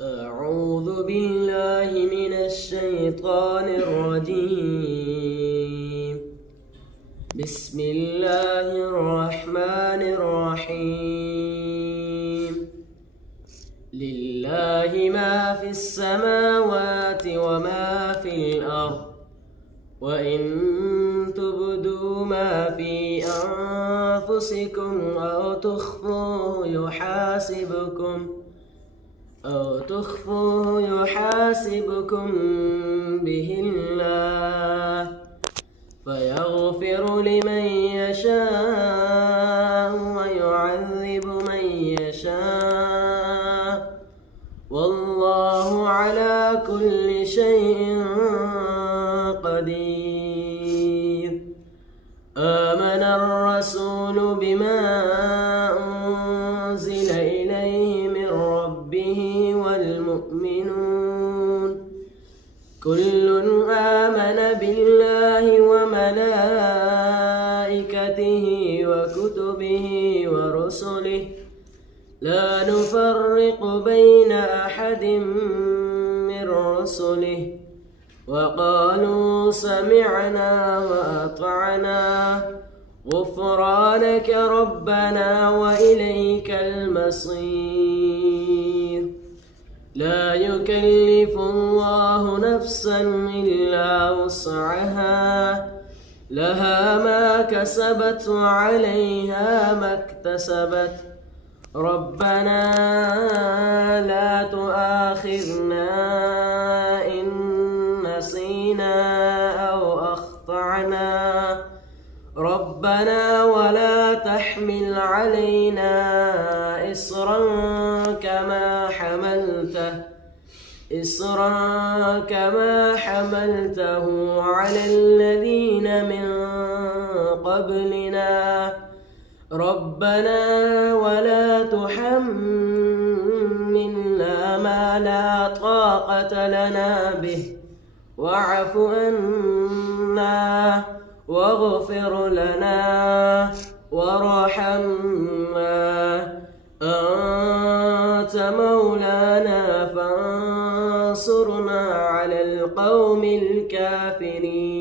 أعوذ بالله من الشيطان الرجيم. بسم الله الرحمن الرحيم. لله ما في السماوات وما في الأرض، وإن تبدوا ما في أنفسكم أو تخفوه يحاسبكم به الله، فيغفر لمن يشاء ويعذب من يشاء، والله على كل شيء قدير. آمن الرسول بما أنزل إليه من ربه والمؤمنون كل آمن بالله وملائكته وكتبه ورسله، لا نفرق بين أحد من رسله، وقالوا سمعنا وأطعنا غفرانك ربنا وإليك المصير. لا يكلف الله نفسا إلا وسعها، لها ما كسبت وعليها ما اكتسبت. ربنا لا تؤاخذنا إن نسينا أو أخطأنا، ربنا ولا تحمل علينا إصرا كما حملته على الذين من قبلنا، ربنا ولا تحملنا ما لا طاقة لنا به، واعف عنا واغفر لنا وارحمنا، أنت مولانا فانصرنا على القوم الكافرين.